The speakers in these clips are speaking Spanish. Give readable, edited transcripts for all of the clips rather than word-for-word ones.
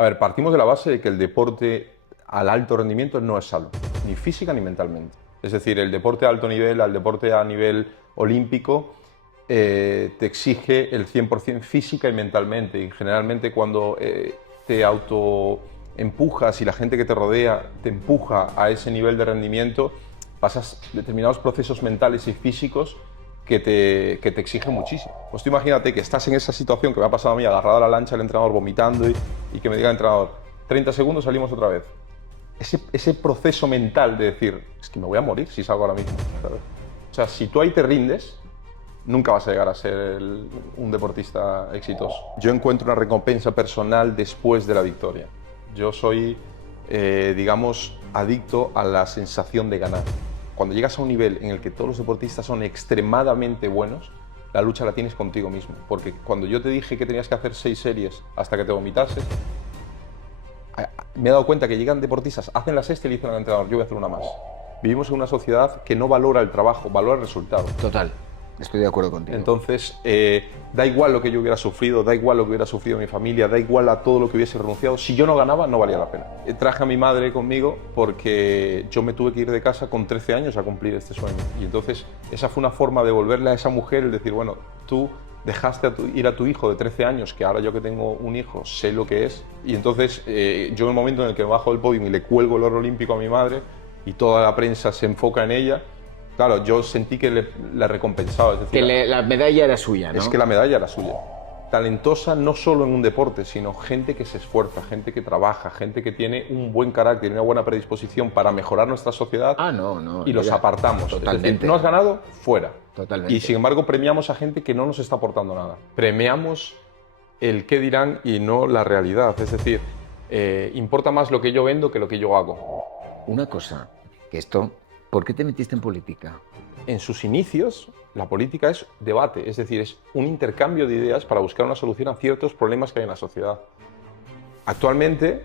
A ver, partimos de la base de que el deporte al alto rendimiento no es sano, ni física ni mentalmente. Es decir, el deporte a alto nivel, al deporte a nivel olímpico, te exige el 100% física y mentalmente. Y generalmente cuando te autoempujas y la gente que te rodea te empuja a ese nivel de rendimiento, pasas determinados procesos mentales y físicos que te exigen muchísimo. Pues tú imagínate que estás en esa situación que me ha pasado a mí, agarrado a la lancha, el entrenador vomitando y que me diga el entrenador, 30 segundos, salimos otra vez. Ese proceso mental de decir, es que me voy a morir si salgo ahora mismo, ¿sabes? O sea, si tú ahí te rindes, nunca vas a llegar a ser un deportista exitoso. Yo encuentro una recompensa personal después de la victoria. Yo soy, digamos, adicto a la sensación de ganar. Cuando llegas a un nivel en el que todos los deportistas son extremadamente buenos, la lucha la tienes contigo mismo. Porque cuando yo te dije que tenías que hacer 6 series hasta que te vomitases, me he dado cuenta que llegan deportistas, hacen la sexta y le dicen al entrenador, yo voy a hacer una más. Vivimos en una sociedad que no valora el trabajo, valora el resultado. Total, estoy de acuerdo contigo. Entonces, da igual lo que yo hubiera sufrido, da igual lo que hubiera sufrido mi familia, da igual a todo lo que hubiese renunciado. Si yo no ganaba, no valía la pena. Traje a mi madre conmigo porque yo me tuve que ir de casa con 13 años a cumplir este sueño. Y entonces, esa fue una forma de devolverle a esa mujer el decir, bueno, tú dejaste ir a tu hijo de 13 años, que ahora yo que tengo un hijo sé lo que es. Y entonces, yo en el momento en el que me bajo del podio y le cuelgo el oro olímpico a mi madre y toda la prensa se enfoca en ella, claro, yo sentí que la recompensaba. Es decir, La medalla era suya, ¿no? es que la medalla era suya. Talentosa no solo en un deporte, sino gente que se esfuerza, gente que trabaja, gente que tiene un buen carácter, una buena predisposición para mejorar nuestra sociedad. No, y los apartamos. Totalmente. Es decir, no has ganado, fuera. Totalmente. Y sin embargo premiamos a gente que no nos está aportando nada. Premiamos el qué dirán y no la realidad. Es decir, importa más lo que yo vendo que lo que yo hago. Una cosa, que esto, ¿por qué te metiste en política? En sus inicios, la política es debate, es decir, es un intercambio de ideas para buscar una solución a ciertos problemas que hay en la sociedad. Actualmente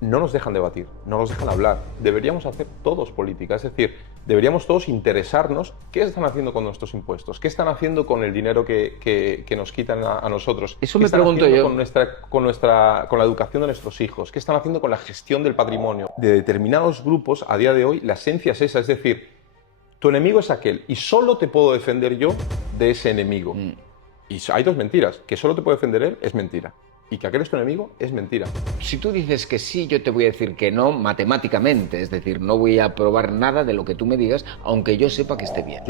no nos dejan debatir, no nos dejan hablar. Deberíamos hacer todos política, es decir, deberíamos todos interesarnos qué están haciendo con nuestros impuestos, qué están haciendo con el dinero que nos quitan a nosotros. Eso ¿Qué me están pregunto haciendo yo. con la educación de nuestros hijos? ¿Qué están haciendo con la gestión del patrimonio? De determinados grupos, a día de hoy, la esencia es esa, es decir, tu enemigo es aquel y solo te puedo defender yo de ese enemigo. Y hay dos mentiras, que solo te puede defender él es mentira y que aquel es tu enemigo es mentira. Si tú dices que sí, yo te voy a decir que no matemáticamente, es decir, no voy a probar nada de lo que tú me digas, aunque yo sepa que esté bien.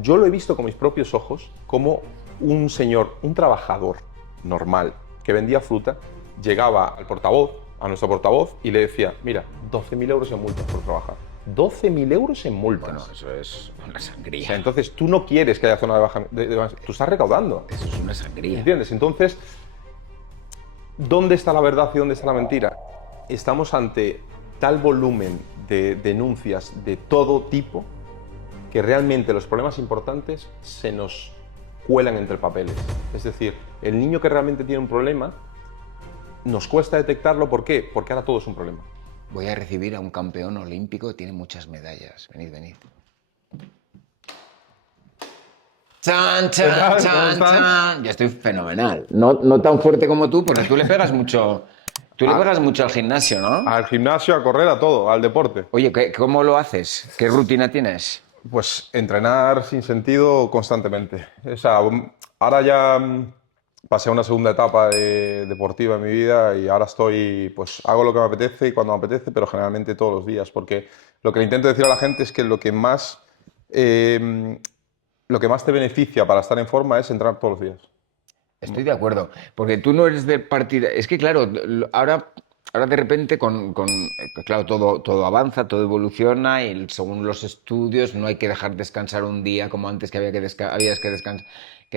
Yo lo he visto con mis propios ojos como un señor, un trabajador normal que vendía fruta, llegaba al portavoz, a nuestro portavoz y le decía, mira, 12.000 euros en multas por trabajar. 12.000 euros en multas. Bueno, eso es una sangría. O sea, entonces tú no quieres que haya zona de baja, tú estás recaudando. Eso es una sangría. ¿Entiendes? Entonces, ¿dónde está la verdad y dónde está la mentira? Estamos ante tal volumen de denuncias de todo tipo que realmente los problemas importantes se nos cuelan entre papeles. Es decir, el niño que realmente tiene un problema nos cuesta detectarlo. ¿Por qué? Porque ahora todo es un problema. Voy a recibir a un campeón olímpico que tiene muchas medallas. Venid, venid. ¡Chan, chan, chan, chan! Ya estoy fenomenal. No tan fuerte como tú, porque tú le pegas mucho. Tú le pegas mucho al gimnasio, ¿no? Al gimnasio, a correr, a todo, al deporte. Oye, ¿cómo lo haces? ¿Qué rutina tienes? Pues entrenar sin sentido constantemente. O sea, ahora ya pasé a una segunda etapa deportiva en mi vida y ahora pues hago lo que me apetece y cuando me apetece, pero generalmente todos los días, porque lo que le intento decir a la gente es que lo que más te beneficia para estar en forma es entrenar todos los días. Estoy de acuerdo, porque tú no eres de partida. Es que, claro, ahora de repente, claro, todo avanza, todo evoluciona y según los estudios no hay que dejar descansar un día como antes que había que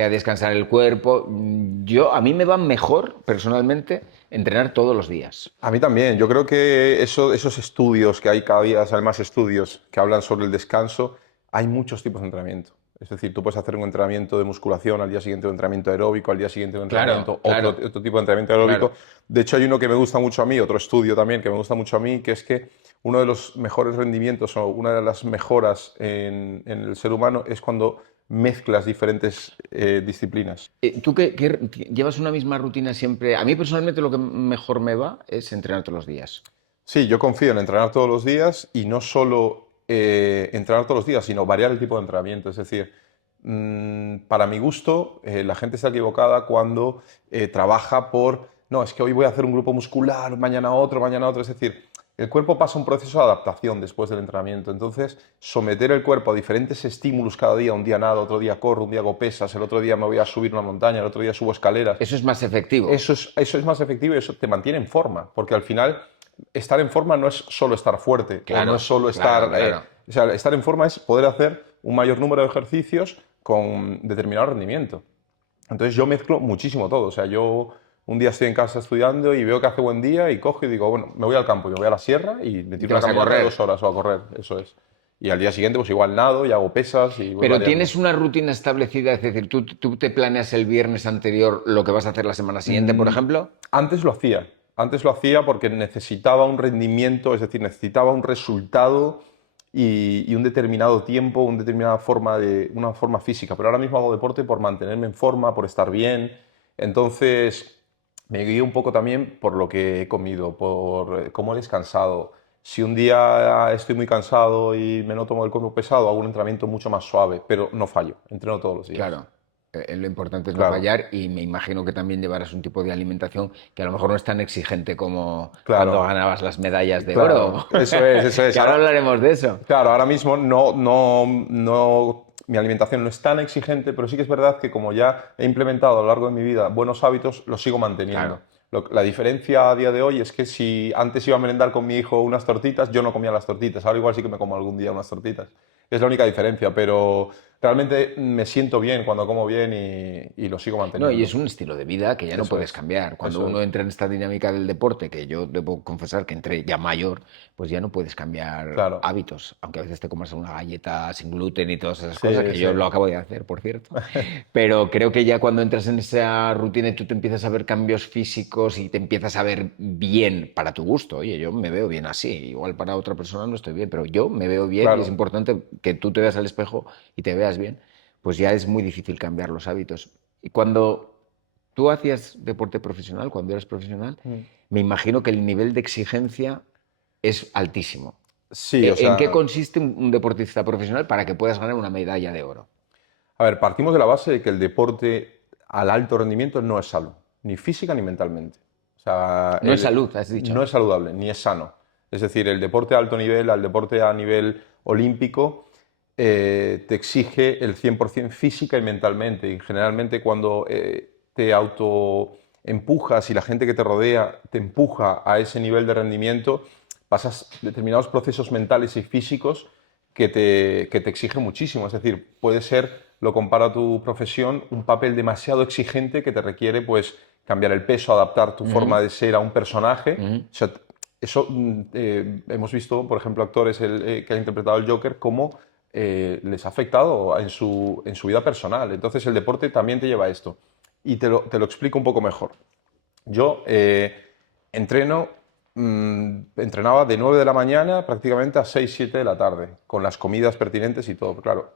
descansar el cuerpo. A mí me va mejor, personalmente, entrenar todos los días. A mí también. Yo creo que esos estudios que hay cada día, hay más estudios que hablan sobre el descanso, hay muchos tipos de entrenamiento. Es decir, tú puedes hacer un entrenamiento de musculación, al día siguiente un entrenamiento aeróbico, al día siguiente un entrenamiento, Claro. Otro tipo de entrenamiento aeróbico. Claro. De hecho, hay uno que me gusta mucho a mí, otro estudio también que me gusta mucho a mí, que es que uno de los mejores rendimientos o una de las mejoras en el ser humano es cuando mezclas diferentes disciplinas. ¿Tú llevas una misma rutina siempre? A mí personalmente lo que mejor me va es entrenar todos los días. Sí, yo confío en entrenar todos los días y no solo entrenar todos los días, sino variar el tipo de entrenamiento. Es decir, para mi gusto, la gente está equivocada cuando trabaja por, no, es que hoy voy a hacer un grupo muscular, mañana otro, mañana otro. Es decir, el cuerpo pasa un proceso de adaptación después del entrenamiento. Entonces, someter el cuerpo a diferentes estímulos cada día, un día nado, otro día corro, un día hago pesas, el otro día me voy a subir una montaña, el otro día subo escaleras. Eso es más efectivo. Eso es más efectivo y eso te mantiene en forma, porque al final estar en forma no es solo estar fuerte, o no es solo estar... o sea, estar en forma es poder hacer un mayor número de ejercicios con determinado rendimiento. Entonces yo mezclo muchísimo todo. O sea, yo un día estoy en casa estudiando y veo que hace buen día y cojo y digo, bueno, me voy al campo, me voy a la sierra y me tiro una caminata de 2 horas o a correr, eso es. Y al día siguiente pues igual nado y hago pesas y voy Pero variando. tienes una rutina establecida, es decir, ¿tú te planeas el viernes anterior lo que vas a hacer la semana siguiente, por ejemplo? Antes lo hacía porque necesitaba un rendimiento, es decir, necesitaba un resultado y un determinado tiempo, una determinada una forma física. Pero ahora mismo hago deporte por mantenerme en forma, por estar bien. Entonces me guío un poco también por lo que he comido, por cómo he descansado. Si un día estoy muy cansado y me noto el cuerpo pesado, hago un entrenamiento mucho más suave, pero no fallo, entreno todos los días. Claro. Lo importante es no Claro. fallar y me imagino que también llevarás un tipo de alimentación que a lo mejor no es tan exigente como Claro. cuando ganabas las medallas de Claro, oro. eso es. Que ahora hablaremos de eso. Claro, ahora mismo mi alimentación no es tan exigente, pero sí que es verdad que como ya he implementado a lo largo de mi vida buenos hábitos, los sigo manteniendo. La diferencia a día de hoy es que si antes iba a merendar con mi hijo unas tortitas, yo no comía las tortitas. Ahora igual sí que me como algún día unas tortitas. Es la única diferencia, pero realmente me siento bien cuando como bien y lo sigo No, manteniendo. y es un estilo de vida que ya no Eso puedes es, cambiar. Cuando eso uno es. entra en esta dinámica del deporte, que yo debo confesar que entré ya mayor, pues ya no puedes cambiar Claro. hábitos. Aunque a veces te comas una galleta sin gluten y todas esas Sí, cosas, que yo sí. lo acabo de hacer, por cierto. Pero creo que ya cuando entras en esa rutina y tú te empiezas a ver cambios físicos y te empiezas a ver bien para tu gusto. Oye, yo me veo bien así. Igual para otra persona no estoy bien, pero yo me veo bien y es Claro. importante que tú te veas al espejo y te veas bien. Pues ya es muy difícil cambiar los hábitos. Y cuando tú hacías deporte profesional, cuando eras profesional, me imagino que el nivel de exigencia es altísimo. Sí, o ¿En qué sea, consiste un deportista profesional para que puedas ganar una medalla de oro? a ver, partimos de la base de que el deporte al alto rendimiento no es sano, ni física ni mentalmente. O sea, No es salud, has dicho. no es saludable, ni es sano. Es decir, el deporte a alto nivel, al deporte a nivel olímpico, te exige el 100% física y mentalmente. Y generalmente cuando te autoempujas y la gente que te rodea te empuja a ese nivel de rendimiento, pasas determinados procesos mentales y físicos que te exige muchísimo. Es decir, puede ser, lo comparo a tu profesión, un papel demasiado exigente que te requiere pues, cambiar el peso, adaptar tu forma de ser a un personaje. O sea, eso hemos visto, por ejemplo, actores que han interpretado el Joker, cómo les ha afectado en su vida personal. Entonces el deporte también te lleva a esto. Y te lo explico un poco mejor. Yo entrenaba de 9 de la mañana prácticamente a 6 7 de la tarde, con las comidas pertinentes y todo. Pero claro,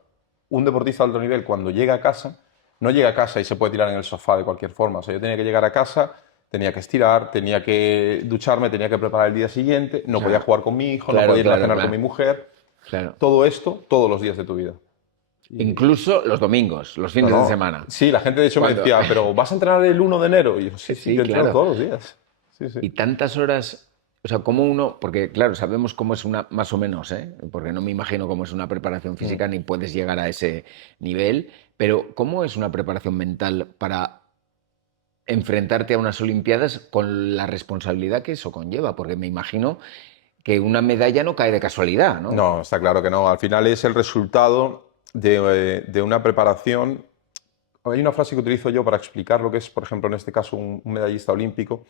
un deportista de alto nivel cuando llega a casa, no llega a casa y se puede tirar en el sofá de cualquier forma. O sea, yo tenía que llegar a casa, tenía que estirar, tenía que ducharme, tenía que preparar el día siguiente, no podía jugar con mi hijo, no podía ir a cenar con mi mujer. Claro. Todo esto todos los días de tu vida. Incluso los domingos, los fines de semana. Sí, la gente de hecho me ¿Cuándo? decía, pero ¿vas a entrenar el 1 de enero? Y yo, sí, Sí, yo entreno claro. todos los días. Sí, sí. Y tantas horas, o sea, como uno, porque claro, sabemos cómo es una, más o menos, ¿eh? Porque no me imagino cómo es una preparación física ni puedes llegar a ese nivel, pero ¿cómo es una preparación mental para enfrentarte a unas Olimpiadas con la responsabilidad que eso conlleva? Porque me imagino que una medalla no cae de casualidad, ¿no? No, está claro que no. Al final es el resultado de una preparación. Hay una frase que utilizo yo para explicar lo que es, por ejemplo, en este caso, un medallista olímpico.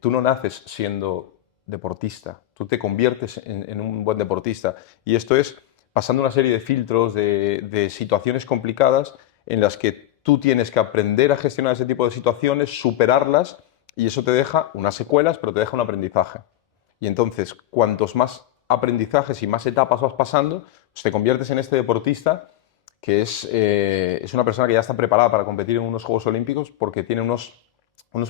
Tú no naces siendo deportista, tú te conviertes en un buen deportista. Y esto es pasando una serie de filtros, de situaciones complicadas en las que tú tienes que aprender a gestionar ese tipo de situaciones, superarlas, y eso te deja unas secuelas, pero te deja un aprendizaje. Y entonces, cuantos más aprendizajes y más etapas vas pasando, pues te conviertes en este deportista es una persona que ya está preparada para competir en unos Juegos Olímpicos porque tiene unos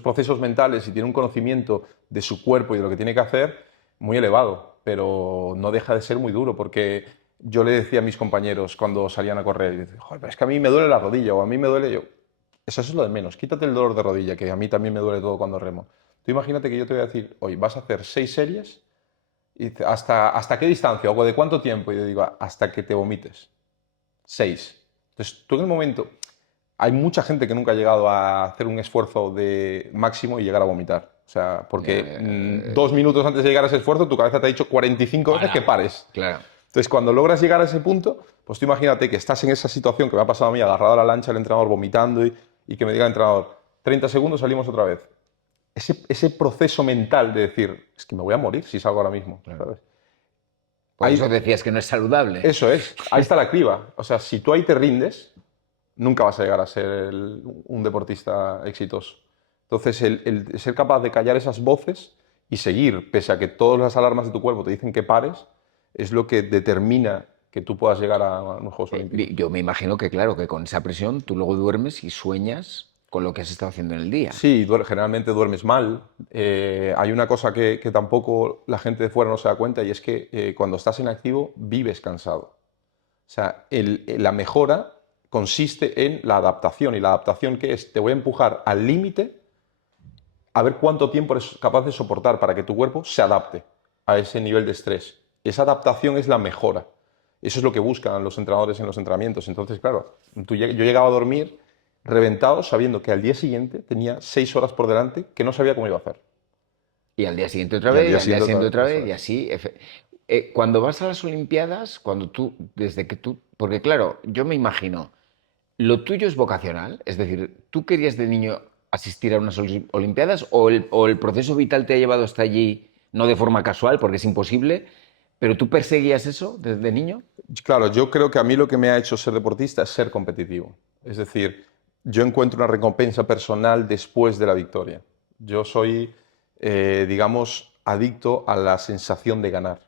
procesos mentales y tiene un conocimiento de su cuerpo y de lo que tiene que hacer muy elevado, pero no deja de ser muy duro porque yo le decía a mis compañeros cuando salían a correr, y decía, joder, pero es que a mí me duele la rodilla o a mí me duele yo. Eso es lo de menos, quítate el dolor de rodilla, que a mí también me duele todo cuando remo. Tú imagínate que yo te voy a decir, hoy vas a hacer 6 series y dice, ¿hasta qué distancia o de cuánto tiempo? Y yo digo, hasta que te vomites. 6. Entonces, tú en el momento, hay mucha gente que nunca ha llegado a hacer un esfuerzo de máximo y llegar a vomitar. O sea, porque 2 minutos antes de llegar a ese esfuerzo, tu cabeza te ha dicho 45 veces que pares. Claro. Entonces, cuando logras llegar a ese punto, pues tú imagínate que estás en esa situación que me ha pasado a mí, agarrado a la lancha, el entrenador vomitando y que me diga el entrenador, 30 segundos, salimos otra vez. Ese proceso mental de decir, es que me voy a morir si salgo ahora mismo, ¿sabes? Por eso decías que no es saludable. Eso es, ahí está la criba. O sea, si tú ahí te rindes, nunca vas a llegar a ser un deportista exitoso. Entonces, el ser capaz de callar esas voces y seguir, pese a que todas las alarmas de tu cuerpo te dicen que pares, es lo que determina que tú puedas llegar a unos Juegos Olímpicos. Yo me imagino que, claro, que con esa presión tú luego duermes y sueñas con lo que has estado haciendo en el día. Sí, generalmente duermes mal. Hay una cosa que tampoco la gente de fuera no se da cuenta y es que cuando estás en activo vives cansado. O sea, la mejora consiste en la adaptación. ¿Y la adaptación qué es? Te voy a empujar al límite a ver cuánto tiempo eres capaz de soportar para que tu cuerpo se adapte a ese nivel de estrés. Esa adaptación es la mejora. Eso es lo que buscan los entrenadores en los entrenamientos. Entonces, claro, yo llegaba a dormir reventado sabiendo que al día siguiente tenía 6 horas por delante que no sabía cómo iba a hacer. Y al día siguiente otra Y al vez, y día al día siguiente siguiente otra otra vez, vez, y así. Cuando vas a las Olimpiadas, cuando tú, desde que tú. Porque claro, yo me imagino, lo tuyo es vocacional, es decir, ¿tú querías de niño asistir a unas Olimpiadas o el proceso vital te ha llevado hasta allí, no de forma casual, porque es imposible, pero tú perseguías eso desde niño? Claro, yo creo que a mí lo que me ha hecho ser deportista es ser competitivo. Es decir, yo encuentro una recompensa personal después de la victoria. Yo soy, digamos, adicto a la sensación de ganar.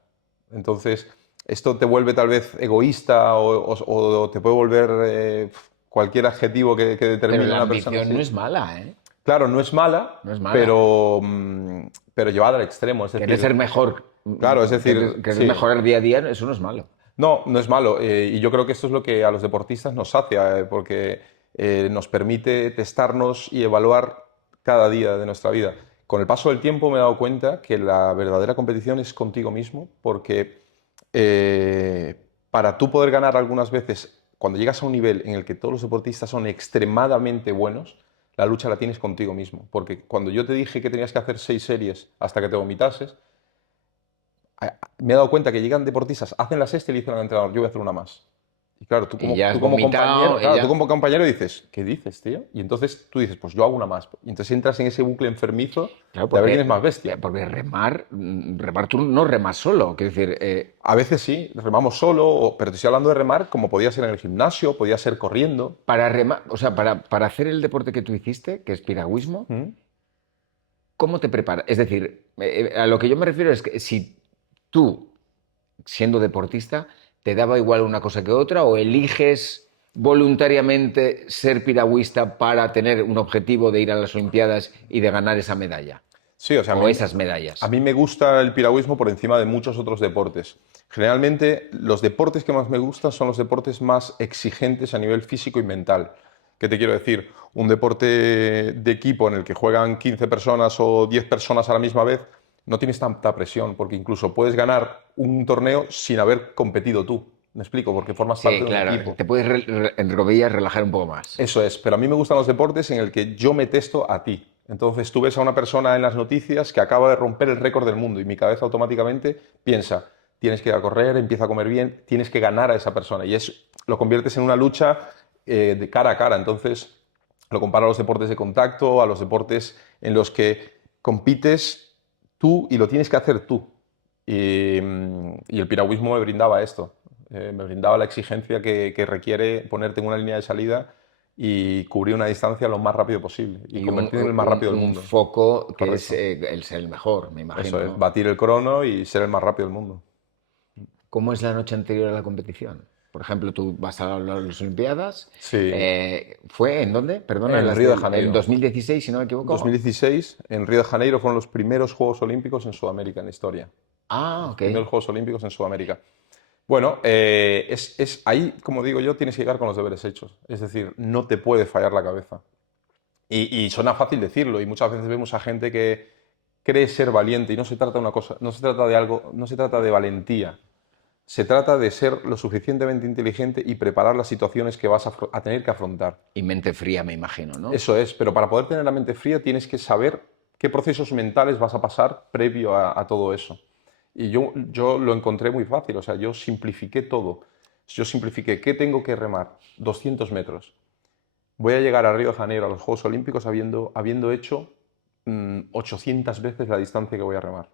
Entonces, esto te vuelve tal vez egoísta o te puede volver cualquier adjetivo que Pero determine la a una persona ambición no así. es mala, ¿eh? Claro, no es mala, No es mala. pero llevada al extremo. Es Querer decir, ser mejor, claro, es decir, querer sí. mejorar día a día, eso no es malo. No, no es malo. Y yo creo que esto es lo que a los deportistas nos sacia, porque nos permite testarnos y evaluar cada día de nuestra vida. Con el paso del tiempo me he dado cuenta que la verdadera competición es contigo mismo, porque para tú poder ganar algunas veces, cuando llegas a un nivel en el que todos los deportistas son extremadamente buenos, la lucha la tienes contigo mismo. Porque cuando yo te dije que tenías que hacer 6 series hasta que te vomitases, me he dado cuenta que llegan deportistas, hacen la sexta y le dicen al entrenador, yo voy a hacer una más. Y claro, tú Y como, ya has tú como compañero, vomitado, y claro, tú ya. como compañero dices, ¿qué dices, tío? Y entonces tú dices, pues yo hago una más. Y entonces entras en ese bucle enfermizo Claro, de a ver quién es más bestia. porque remar tú no remas solo. Quiero decir, A veces sí, remamos solo, pero te estoy hablando de remar como podía ser en el gimnasio, podía ser corriendo. para remar, o sea, para hacer el deporte que tú hiciste, que es piragüismo, ¿Mm? ¿cómo te preparas? Es decir, a lo que yo me refiero es que si tú, siendo deportista, te daba igual una cosa que otra o eliges voluntariamente ser piragüista para tener un objetivo de ir a las Olimpiadas y de ganar esa medalla Sí, o sea, o esas a medallas. mí me gusta el piragüismo por encima de muchos otros deportes. Generalmente, los deportes que más me gustan son los deportes más exigentes a nivel físico y mental. ¿Qué te quiero decir? Un deporte de equipo en el que juegan 15 personas o 10 personas a la misma vez, no tienes tanta presión, porque incluso puedes ganar un torneo sin haber competido tú. ¿Me explico? Porque formas parte Sí, de un claro, equipo. te puedes entre comillas relajar un poco más. Eso es, pero a mí me gustan los deportes en el que yo me testo a ti. Entonces tú ves a una persona en las noticias que acaba de romper el récord del mundo y mi cabeza automáticamente piensa, tienes que ir a correr, empieza a comer bien, tienes que ganar a esa persona. Y lo conviertes en una lucha de cara a cara. Entonces lo comparo a los deportes de contacto, a los deportes en los que compites tú y lo tienes que hacer tú. Y el piragüismo me brindaba esto. Me brindaba la exigencia que requiere ponerte en una línea de salida y cubrir una distancia lo más rápido posible y Y convertirte en el más rápido del un mundo. foco que es Correcto. el ser el mejor, me Eso imagino, es, ¿no? batir el crono y ser el más rápido del mundo. ¿Cómo es la noche anterior a la competición? Por ejemplo, tú vas a las Olimpiadas. Sí, ¿Fue en dónde? Perdona, en las Río de en Janeiro. 2016, si no me equivoco. 2016, en Río de Janeiro, fueron los primeros Juegos Olímpicos en Sudamérica en la historia. Ah, Los ok. primeros Juegos Olímpicos en Sudamérica. Bueno, ahí, como digo yo, tienes que llegar con los deberes hechos. Es decir, no te puede fallar la cabeza. Y suena fácil decirlo, y muchas veces vemos a gente que cree ser valiente, y no se trata de una cosa, no se trata de algo, no se trata de valentía. Se trata de ser lo suficientemente inteligente y preparar las situaciones que vas a tener que afrontar. Y mente fría, me imagino, ¿no? Eso es, pero para poder tener la mente fría tienes que saber qué procesos mentales vas a pasar previo a todo eso. Y yo lo encontré muy fácil, o sea, yo simplifiqué todo. Yo simplifiqué, ¿qué tengo que remar? 200 metros. Voy a llegar a Río de Janeiro, a los Juegos Olímpicos, habiendo hecho 800 veces la distancia que voy a remar.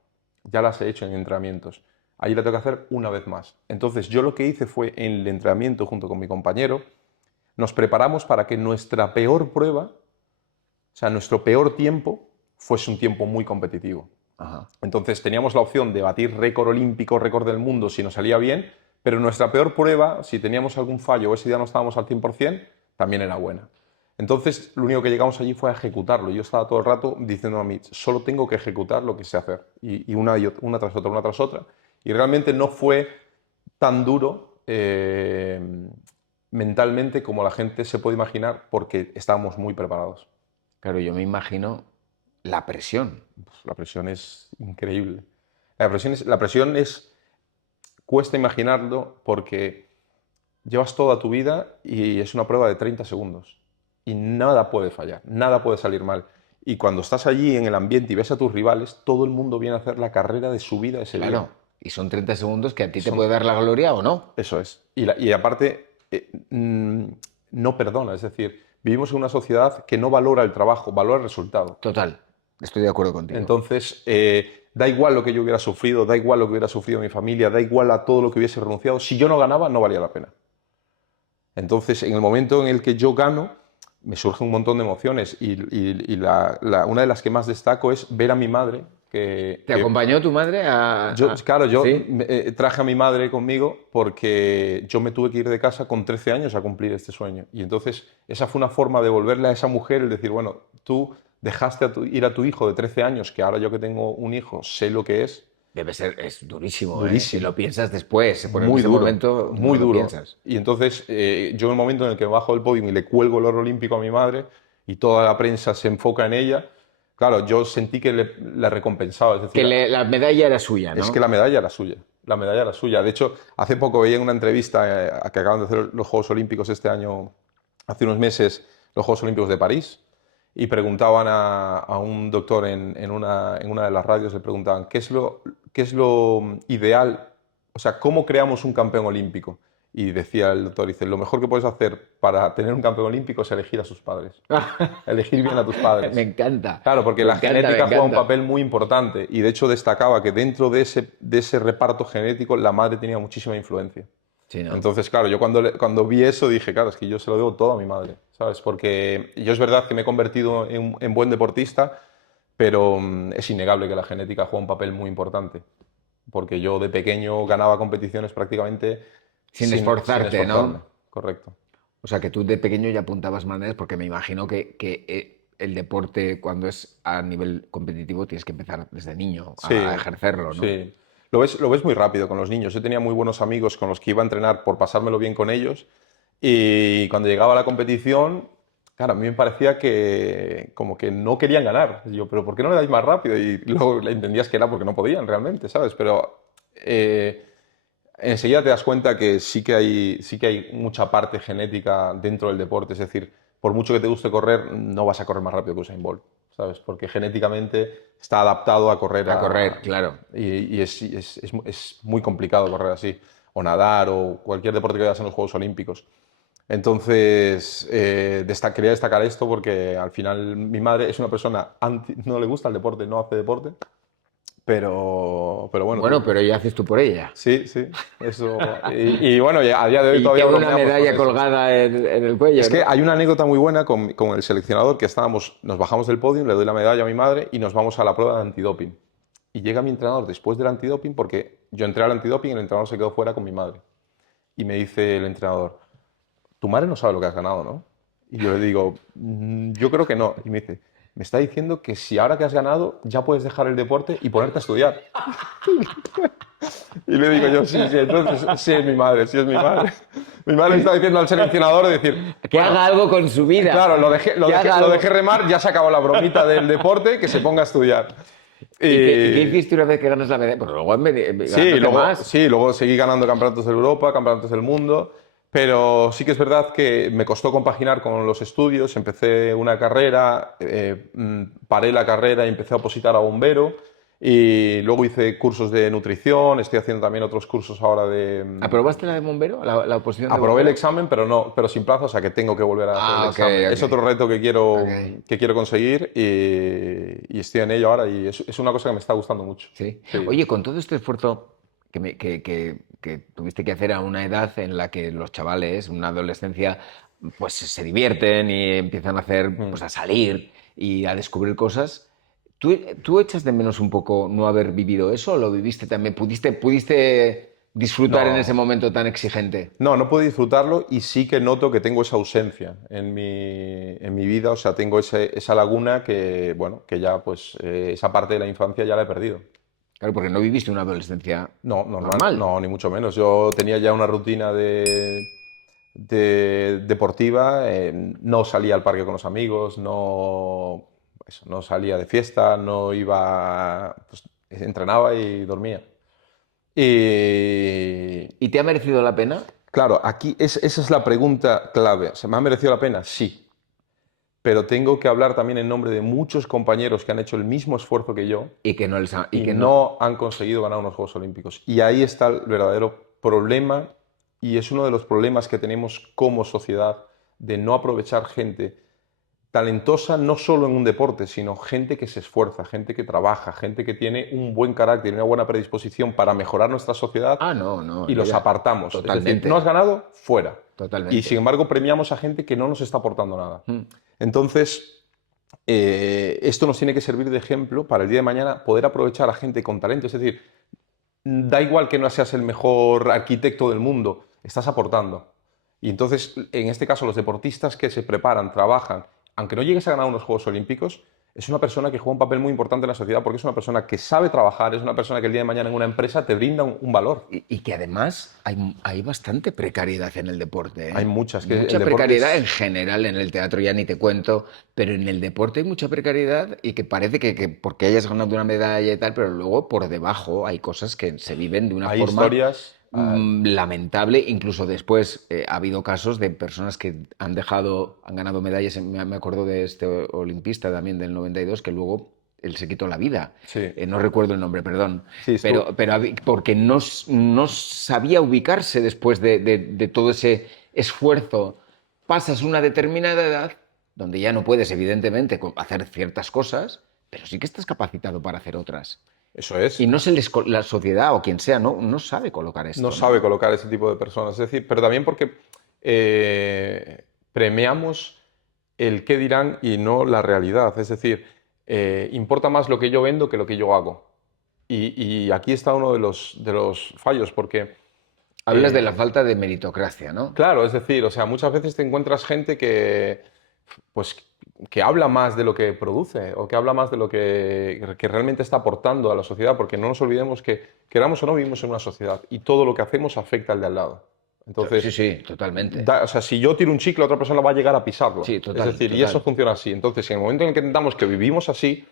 Ya las he hecho en entrenamientos. Ahí la tengo que hacer una vez más. Entonces, yo lo que hice fue, en el entrenamiento, junto con mi compañero, nos preparamos para que nuestra peor prueba, o sea, nuestro peor tiempo, fuese un tiempo muy competitivo. Ajá. Entonces teníamos la opción de batir récord olímpico, récord del mundo si nos salía bien, pero nuestra peor prueba, si teníamos algún fallo o ese día no estábamos al 100%, también era buena. Entonces lo único que llegamos allí fue a ejecutarlo. Yo estaba todo el rato diciendo a mí, solo tengo que ejecutar lo que sé hacer. Y una tras otra, una tras otra. Y realmente no fue tan duro mentalmente como la gente se puede imaginar porque estábamos muy preparados. Claro, yo me imagino la presión. La presión es increíble. La presión es, cuesta imaginarlo porque llevas toda tu vida y es una prueba de 30 segundos y nada puede fallar, nada puede salir mal. Y cuando estás allí en el ambiente y ves a tus rivales, todo el mundo viene a hacer la carrera de su vida ese día. Claro. Y son 30 segundos que a ti te Son- puede dar la gloria o no. Eso es. Y aparte, no perdona, es decir, vivimos en una sociedad que no valora el trabajo, valora el resultado. Total. Estoy de acuerdo contigo. Entonces, da igual lo que yo hubiera sufrido, da igual lo que hubiera sufrido mi familia, da igual a todo lo que hubiese renunciado. Si yo no ganaba, no valía la pena. Entonces, en el momento en el que yo gano, me surge un montón de emociones y una de las que más destaco es ver a mi madre ¿Te acompañó tu madre claro, yo ¿Sí? traje a mi madre conmigo porque yo me tuve que ir de casa con 13 años a cumplir este sueño. Y entonces esa fue una forma de devolverle a esa mujer el decir, bueno, tú dejaste ir a tu hijo de 13 años, que ahora yo que tengo un hijo sé lo que es, Debe ser, es durísimo, ¿eh? Si durísimo, lo piensas después, por muy ese duro, momento no muy lo duro. piensas. Y entonces yo en el momento en el que me bajo del podio y le cuelgo el oro olímpico a mi madre y toda la prensa se enfoca en ella, claro, yo sentí que la recompensaba, es Que decir, la medalla era suya, es que ¿no? la medalla era suya. La medalla era suya. De hecho, hace poco veía en una entrevista que acaban de hacer los Juegos Olímpicos este año, hace unos meses, los Juegos Olímpicos de París, y preguntaban a un doctor en una de las radios, le preguntaban, ¿qué es lo ideal? O sea, ¿cómo creamos un campeón olímpico? Y decía el doctor, dice, lo mejor que puedes hacer para tener un campeón olímpico es elegir a sus padres. Elegir bien a tus Me padres. encanta, Claro, porque me la encanta, me genética juega un encanta. papel muy importante y de hecho destacaba que dentro de ese reparto genético la madre tenía muchísima influencia. Sí, ¿no? Entonces, claro, yo cuando vi eso dije, claro, es que yo se lo debo todo a mi madre, ¿sabes? Porque yo es verdad que me he convertido en buen deportista, pero es innegable que la genética juega un papel muy importante. Porque yo de pequeño ganaba competiciones prácticamente Sin sin esforzarte, esforzarme. ¿no? Correcto. O sea, que tú de pequeño ya apuntabas maneras, porque me imagino que el deporte, cuando es a nivel competitivo, tienes que empezar desde niño a Sí, ejercerlo, ¿no? sí. Lo ves muy rápido con los niños. Yo tenía muy buenos amigos con los que iba a entrenar por pasármelo bien con ellos y cuando llegaba a la competición, claro, a mí me parecía que como que no querían ganar. Y yo, pero ¿por qué no le dais más rápido? Y luego le entendías que era porque no podían realmente, ¿sabes? Pero enseguida te das cuenta que sí que hay mucha parte genética dentro del deporte. Es decir, por mucho que te guste correr, no vas a correr más rápido que Usain Bolt, ¿sabes? Porque genéticamente está adaptado a correr A correr, claro. y es muy complicado correr así. O nadar o cualquier deporte que veas en los Juegos Olímpicos. Entonces, quería destacar esto porque al final mi madre es una persona no le gusta el deporte, no hace deporte, pero bueno, Bueno, pero ya haces tú por ella. sí, sí, eso. Y bueno, a día de hoy Y todavía tiene una bromeamos con medalla eso. colgada en el cuello, Es que ¿no? hay una anécdota muy buena con el seleccionador que nos bajamos del podio, le doy la medalla a mi madre y nos vamos a la prueba de antidoping. Y llega mi entrenador después del antidoping porque yo entré al antidoping y el entrenador se quedó fuera con mi madre. y me dice el entrenador, tu madre no sabe lo que has ganado, ¿no? Y yo le digo, yo creo que no. Y me dice, me está diciendo que si ahora que has ganado ya puedes dejar el deporte y ponerte a estudiar. Y le digo yo, sí, sí, entonces sí es mi madre, sí es mi madre. Mi madre está diciendo al seleccionador decir, Que haga algo con su vida. claro, lo dejé, Que haga lo algo. dejé remar, ya se acabó la bromita del deporte, que se ponga a estudiar. ¿Y qué hiciste una vez que ganas la medalla? Pues luego ganándote más. Sí, luego seguí ganando campeonatos de Europa, campeonatos del mundo, pero sí que es verdad que me costó compaginar con los estudios. Empecé una carrera, paré la carrera y empecé a opositar a bombero. Y luego hice cursos de nutrición, estoy haciendo también otros cursos ahora de... ¿Aprobaste la de bombero? ¿La oposición de Aprobé el bombero? examen, pero sin plazo, o sea que tengo que volver a hacer el Ah, ok, examen. ok. Es otro reto Ok. que quiero conseguir y estoy en ello ahora y es una cosa que me está gustando mucho. Sí. Sí. Oye, con todo este esfuerzo que tuviste que hacer a una edad en la que los chavales, una adolescencia, pues se divierten y empiezan a hacer, Mm. pues a salir y a descubrir cosas, ¿tú echas de menos un poco no haber vivido eso o lo viviste también? ¿Pudiste disfrutar en ese No, momento tan exigente? no puedo disfrutarlo y sí que noto que tengo esa ausencia en mi vida, o sea, tengo esa laguna que, bueno, que ya pues esa parte de la infancia ya la he perdido. Claro, porque no viviste una adolescencia No, normal, normal. no, ni mucho menos. Yo tenía ya una rutina de deportiva, no salía al parque con los amigos, no salía de fiesta, no iba, pues, entrenaba y dormía. Y ¿Y te ha merecido la pena? claro, aquí esa es la pregunta clave. ¿Se me ha merecido la pena? Sí. Pero tengo que hablar también en nombre de muchos compañeros que han hecho el mismo esfuerzo que yo Y que no les ha- y y que no. no han conseguido ganar unos Juegos Olímpicos. Y ahí está el verdadero problema y es uno de los problemas que tenemos como sociedad de no aprovechar gente talentosa no solo en un deporte, sino gente que se esfuerza, gente que trabaja, gente que tiene un buen carácter y una buena predisposición para mejorar nuestra sociedad Ah, no, no, y los olvida. apartamos. Es decir, no has Totalmente, ganado, fuera. Y sin totalmente. embargo premiamos a gente que no nos está aportando nada. Mm. Entonces, esto nos tiene que servir de ejemplo para el día de mañana poder aprovechar a gente con talento. Es decir, da igual que no seas el mejor arquitecto del mundo, estás aportando. Y entonces, en este caso, los deportistas que se preparan, trabajan, aunque no llegues a ganar unos Juegos Olímpicos, es una persona que juega un papel muy importante en la sociedad porque es una persona que sabe trabajar, es una persona que el día de mañana en una empresa te brinda un valor. Y que además hay bastante precariedad en el deporte, Hay ¿eh? muchas, que el Mucha deporte precariedad en es... general, en el teatro ya ni te cuento, pero en el deporte hay mucha precariedad y que parece que porque hayas ganado una medalla y tal, pero luego por debajo hay cosas que se viven de una Hay forma historias... lamentable. Incluso después ha habido casos de personas que han ganado medallas. Me acuerdo de este olimpista también del 92 que luego él se quitó la vida. sí, No recuerdo el nombre, perdón. sí, Pero porque no sabía ubicarse después de todo ese esfuerzo. Pasas una determinada edad donde ya no puedes, evidentemente, hacer ciertas cosas, pero sí que estás capacitado para hacer otras. eso es. Y no la sociedad o quien sea no sabe colocar No esto, sabe ¿no? colocar ese tipo de personas. Es decir, pero también porque premiamos el qué dirán y no la realidad. Es decir, importa más lo que yo vendo que lo que yo hago. Y aquí está uno de los fallos, porque, Hablas de la falta de meritocracia, ¿no? claro, es decir, o sea, muchas veces te encuentras gente pues, que habla más de lo que produce o que habla más de lo que realmente está aportando a la sociedad, porque no nos olvidemos que, queramos o no, vivimos en una sociedad y todo lo que hacemos afecta al de al lado. Sí, Entonces, sí, totalmente. o sea, si yo tiro un chicle, otra persona va a llegar a pisarlo. Sí, Es total, decir, y eso total. funciona así. Entonces, en el momento en el que entendamos que vivimos así,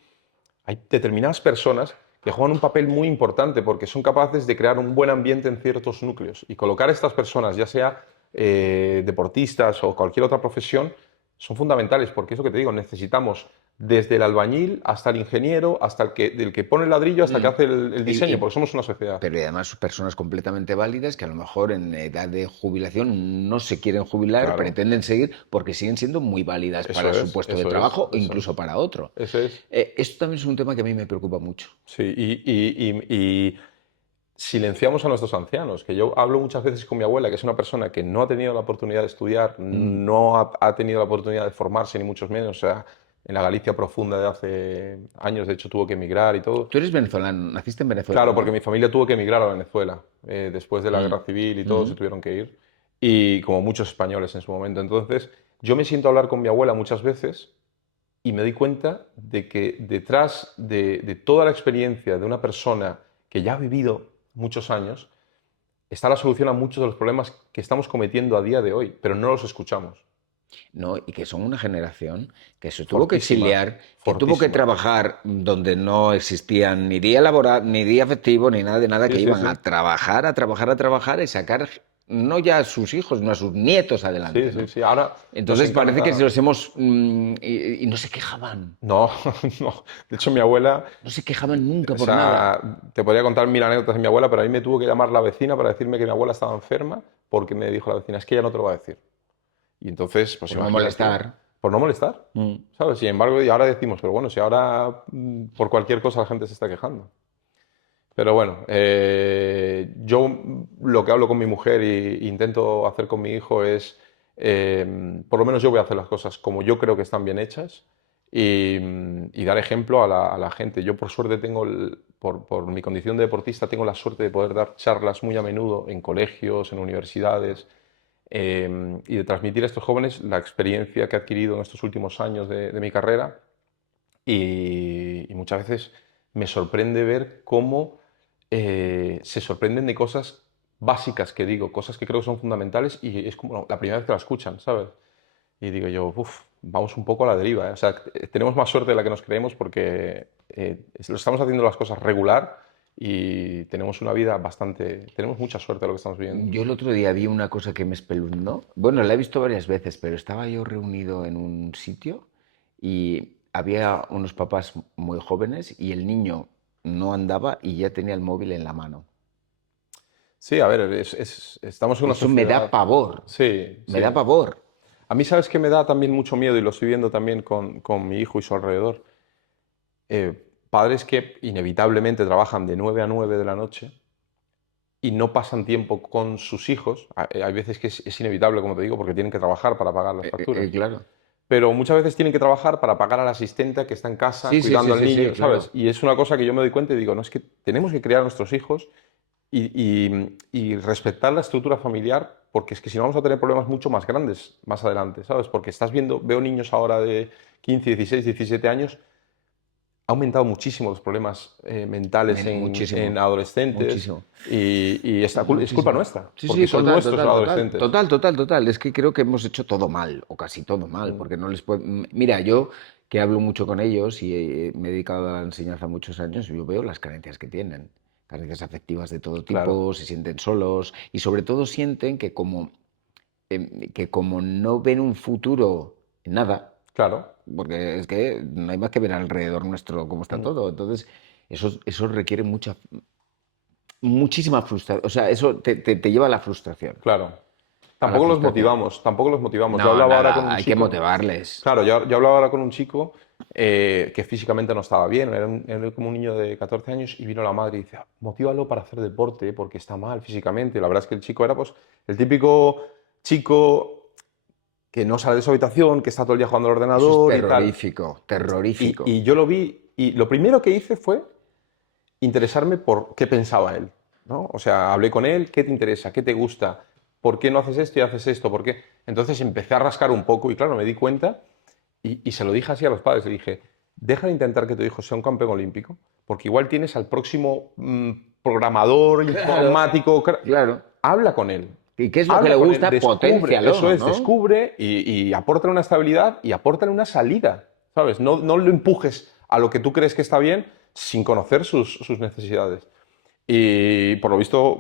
hay determinadas personas que juegan un papel muy importante porque son capaces de crear un buen ambiente en ciertos núcleos. Y colocar a estas personas, ya sea deportistas o cualquier otra profesión, son fundamentales porque es lo que te digo, necesitamos desde el albañil hasta el ingeniero, hasta del que pone el ladrillo, hasta el que Mm. hace el Y, diseño, y- porque somos una sociedad. pero y además personas completamente válidas que a lo mejor en edad de jubilación no se quieren jubilar, Claro, pretenden seguir porque siguen siendo muy válidas para eso su es, puesto de eso es, trabajo o eso incluso es. para otro. Eso es. Esto también es un tema que a mí me preocupa mucho. Sí, y silenciamos a nuestros ancianos, que yo hablo muchas veces con mi abuela, que es una persona que no ha tenido la oportunidad de estudiar, Mm. no ha tenido la oportunidad de formarse, ni mucho menos, o sea, en la Galicia profunda de hace años, de hecho tuvo que emigrar y todo. Tú eres venezolano, naciste en Venezuela, Claro, porque ¿no? mi familia tuvo que emigrar a Venezuela. Después de la Mm, guerra civil y todo, se mm. tuvieron que ir. Y como muchos españoles en su momento. Entonces, yo me siento a hablar con mi abuela muchas veces y me doy cuenta de que detrás de toda la experiencia de una persona que ya ha vivido muchos años, está la solución a muchos de los problemas que estamos cometiendo a día de hoy, pero no los escuchamos. ¿No? Y que son una generación que se tuvo que Fortísima, exiliar, que tuvo que fortísima. trabajar donde no existían ni día laboral, ni día festivo, ni nada de nada, Sí, que sí, iban sí. a trabajar, a trabajar, a trabajar y sacar no ya a sus hijos, no a sus nietos Sí, adelante, sí, ¿no? sí. Ahora nos Entonces parece que se encanta. los hemos... y no se quejaban, No, no. De hecho, mi abuela, no se quejaban nunca o por nada. sea, te podría contar mil anécdotas de mi abuela, pero a mí me tuvo que llamar la vecina para decirme que mi abuela estaba enferma porque me dijo la vecina, es que ella no te lo va a decir. Y entonces, pues Por no imagínate, molestar. por no molestar, Mm. ¿sabes? Sin embargo, y ahora decimos, pero bueno, si ahora por cualquier cosa la gente se está quejando. Pero bueno, yo lo que hablo con mi mujer e intento hacer con mi hijo es, por lo menos yo voy a hacer las cosas como yo creo que están bien hechas y dar ejemplo a la gente. Yo por suerte tengo, por mi condición de deportista, tengo la suerte de poder dar charlas muy a menudo en colegios, en universidades, y de transmitir a estos jóvenes la experiencia que he adquirido en estos últimos años de mi carrera y muchas veces me sorprende ver cómo se sorprenden de cosas básicas que digo, cosas que creo que son fundamentales y es como la primera vez que la escuchan, ¿sabes? Y digo yo, uff, vamos un poco a la deriva, ¿eh? O sea, tenemos más suerte de la que nos creemos porque lo estamos haciendo las cosas regular y tenemos una vida bastante, tenemos mucha suerte de lo que estamos viviendo. Yo el otro día vi una cosa que me espeluznó. Bueno, la he visto varias veces, pero estaba yo reunido en un sitio y había unos papás muy jóvenes y el niño no andaba y ya tenía el móvil en la mano. Sí, a ver, estamos en una Eso me da sociedad. pavor, Sí, me da sí. pavor. A mí, ¿sabes qué me da también mucho miedo y lo estoy viendo también con mi hijo y su alrededor? Padres que inevitablemente trabajan de 9 a 9 de la noche y no pasan tiempo con sus hijos. Hay veces que es inevitable, como te digo, porque tienen que trabajar para pagar las facturas. Claro. Pero muchas veces tienen que trabajar para pagar a la asistente que está en casa Sí, sí, cuidando sí, al sí, sí, niño, ¿sabes? claro. Y es una cosa que yo me doy cuenta y digo, no, es que tenemos que criar a nuestros hijos y respetar la estructura familiar, porque es que si no vamos a tener problemas mucho más grandes más adelante, ¿sabes? Porque estás viendo, veo niños ahora de 15, 16, 17 años, ha aumentado muchísimo los problemas mentales en Muchísimo, adolescentes muchísimo. y es culpa Muchísimo. nuestra, Sí, porque sí, son total, nuestros total, total. adolescentes. Total, total, total. Es que creo que hemos hecho todo mal, o casi todo mal, Mm, porque no les puedo... Mira, yo que hablo mucho con ellos y me he dedicado a la enseñanza muchos años, yo veo las carencias que tienen. Carencias afectivas de todo claro, tipo, se sienten solos y sobre todo sienten que como no ven un futuro en nada, claro. porque es que no hay más que ver alrededor nuestro cómo está Mm, todo. Entonces, eso requiere muchísima frustración. O sea, eso te lleva a la frustración. claro. A la Tampoco los frustración. motivamos, tampoco los motivamos. Yo No, hablaba ahora con nada, un hay que chico. motivarles. Claro, yo hablaba ahora con un chico que físicamente no estaba bien, era como un niño de 14 años y vino la madre y dice, "Ah, motívalo para hacer deporte porque está mal físicamente". La verdad es que el chico era pues el típico chico que no sale de su habitación, que está todo el día jugando al Eso es ordenador y tal. terrorífico, terrorífico. Y yo lo vi y lo primero que hice fue interesarme por qué pensaba él, ¿no? O sea, hablé con él, ¿qué te interesa? ¿Qué te gusta? ¿Por qué no haces esto y haces esto? ¿Por qué? Entonces empecé a rascar un poco y claro, me di cuenta y se lo dije así a los padres, le dije, deja de intentar que tu hijo sea un campeón olímpico, porque igual tienes al próximo programador Claro, informático, claro. habla con él. ¿Y qué es lo que le Habla con él, gusta? descubre, eso Potencialo, es, ¿no? descubre y apórtale una estabilidad y apórtale una salida, ¿sabes? No, no lo empujes a lo que tú crees que está bien sin conocer sus necesidades. Y por lo visto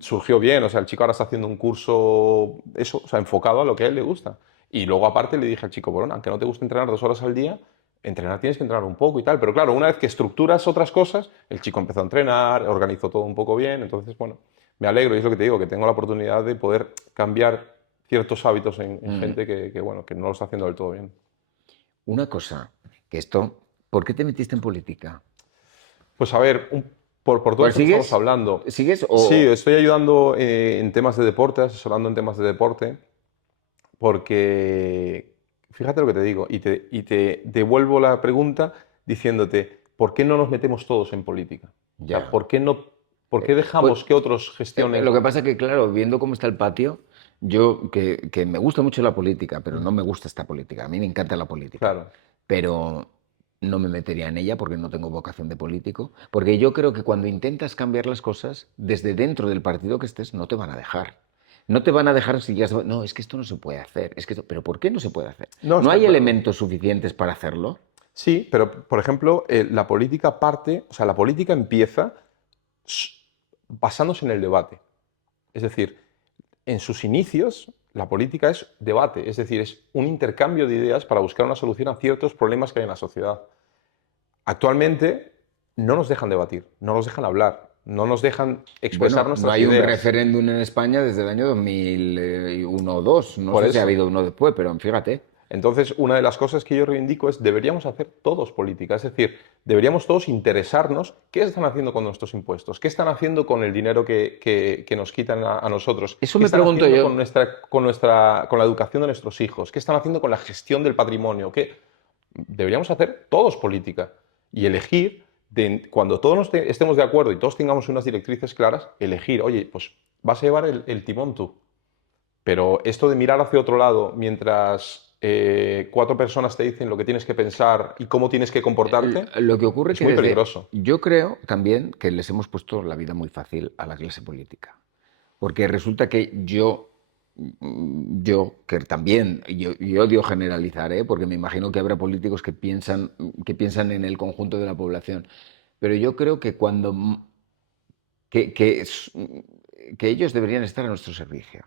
surgió bien, o sea, el chico ahora está haciendo un curso, eso, o sea, enfocado a lo que a él le gusta. Y luego aparte le dije al chico, bueno, aunque no te guste entrenar 2 horas al día, entrenar tienes que entrenar un poco y tal. Pero claro, una vez que estructuras otras cosas, el chico empezó a entrenar, organizó todo un poco bien, entonces, bueno, me alegro y es lo que te digo, que tengo la oportunidad de poder cambiar ciertos hábitos en Mm. gente bueno, que no lo está haciendo del todo bien. Una cosa, que esto, ¿por qué te metiste en política? Pues a ver, por todo ¿Cuál esto que estamos sigues? hablando, ¿Sigues sí, o...? estoy ayudando en temas de deporte, asesorando en temas de deporte, porque fíjate lo que te digo, y te devuelvo la pregunta diciéndote, ¿por qué no nos metemos todos en política? O sea, Ya. ¿por qué Pues, dejamos que otros gestionen? lo que pasa que, claro, viendo cómo está el patio, yo que me gusta mucho la política, pero no me gusta esta política. A mí me encanta la política, Claro, pero no me metería en ella porque no tengo vocación de político. Porque yo creo que cuando intentas cambiar las cosas, desde dentro del partido que estés, no te van a dejar. No te van a dejar si ya... No, es que esto no se puede hacer. Es que ¿pero por qué no se puede hacer? no, ¿No está hay claro. elementos suficientes para hacerlo? Sí, pero por ejemplo, la política parte, o sea, la política empieza s- basándose en el debate. Es decir, en sus inicios, la política es debate, es decir, es un intercambio de ideas para buscar una solución a ciertos problemas que hay en la sociedad. Actualmente no nos dejan debatir, no nos dejan hablar, no nos dejan expresar Bueno, no nuestras hay un ideas. referéndum en España desde el año 2001 o 2. No Por sé si ha eso. habido uno después, pero fíjate. Entonces, una de las cosas que yo reivindico es deberíamos hacer todos política, es decir, deberíamos todos interesarnos qué están haciendo con nuestros impuestos, qué están haciendo con el dinero que nos quitan a nosotros, Eso qué me están pregunto haciendo yo. con la educación de nuestros hijos, qué están haciendo con la gestión del patrimonio, deberíamos hacer todos política y elegir, cuando todos estemos de acuerdo y todos tengamos unas directrices claras, elegir, oye, pues vas a llevar el timón tú. Pero esto de mirar hacia otro lado mientras cuatro personas te dicen lo que tienes que pensar y cómo tienes que comportarte, Lo que ocurre es que muy desde... peligroso. Yo creo también que les hemos puesto la vida muy fácil a la clase política. Porque resulta que yo que también, y odio generalizar, ¿eh? Porque me imagino que habrá políticos que piensan en el conjunto de la población. Pero yo creo que que, que es- que ellos deberían estar a nuestro servicio.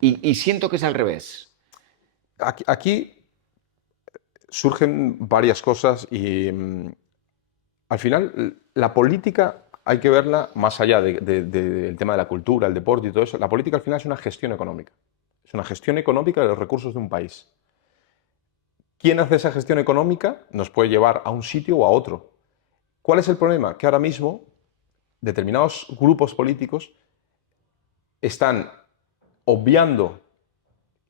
Y siento que es al revés. Aquí surgen varias cosas y al final la política hay que verla más allá del tema de la cultura, el deporte y todo eso. La política al final es una gestión económica. Es una gestión económica de los recursos de un país. ¿Quién hace esa gestión económica? Nos puede llevar a un sitio o a otro. ¿Cuál es el problema? Que ahora mismo determinados grupos políticos están obviando